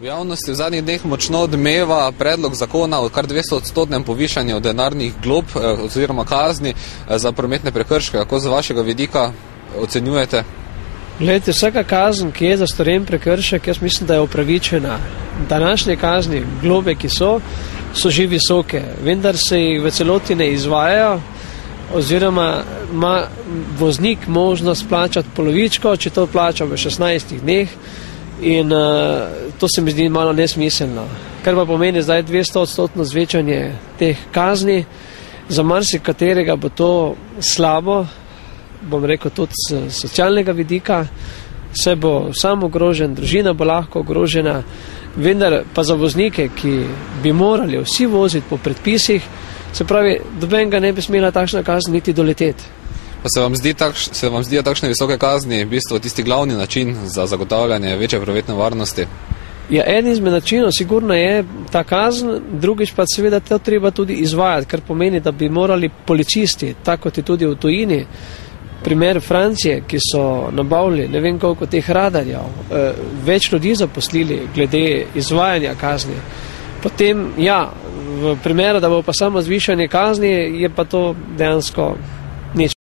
V javnosti v zadnjih dneh močno odmeva predlog zakona o kar 200-odstotnem povišanju denarnih glob oziroma kazni za prometne prekrške. Kako z vašega vidika ocenjujete? Glejte, vsaka kazen, ki je za storjen prekršek, jaz mislim, da je upravičena. Današnje kazni, globe, ki so že visoke, vendar se jih v celoti ne izvajajo, oziroma ima voznik možnost plačati polovičko, če to plača v 16 dneh. In to se mi zdi malo nesmiselno. Kar pa pomeni zdaj 200-odstotno zvečanje teh kazni, za marsikaterega bo to slabo, bom rekel tudi z socialnega vidika, se bo sam ogrožen, družina bo lahko ogrožena, vendar pa za voznike, ki bi morali vsi voziti po predpisih, se pravi, dobenega ne bi smela takšna kazen niti doleteti. Pa se vam zdijo takšne visoke kazni v bistvu tisti glavni način za zagotavljanje večje prometne varnosti? Ja, en izmed načinov sigurno je ta kazen, drugič pa seveda to treba tudi izvajati, kar pomeni, da bi morali policisti, tako kot je tudi v tujini, primer Francije, ki so nabavili ne vem koliko teh radarjev, več ljudi zaposlili glede izvajanja kazni. Potem, ja, v primeru, da bo pa samo zvišanje kazni, je pa to dejansko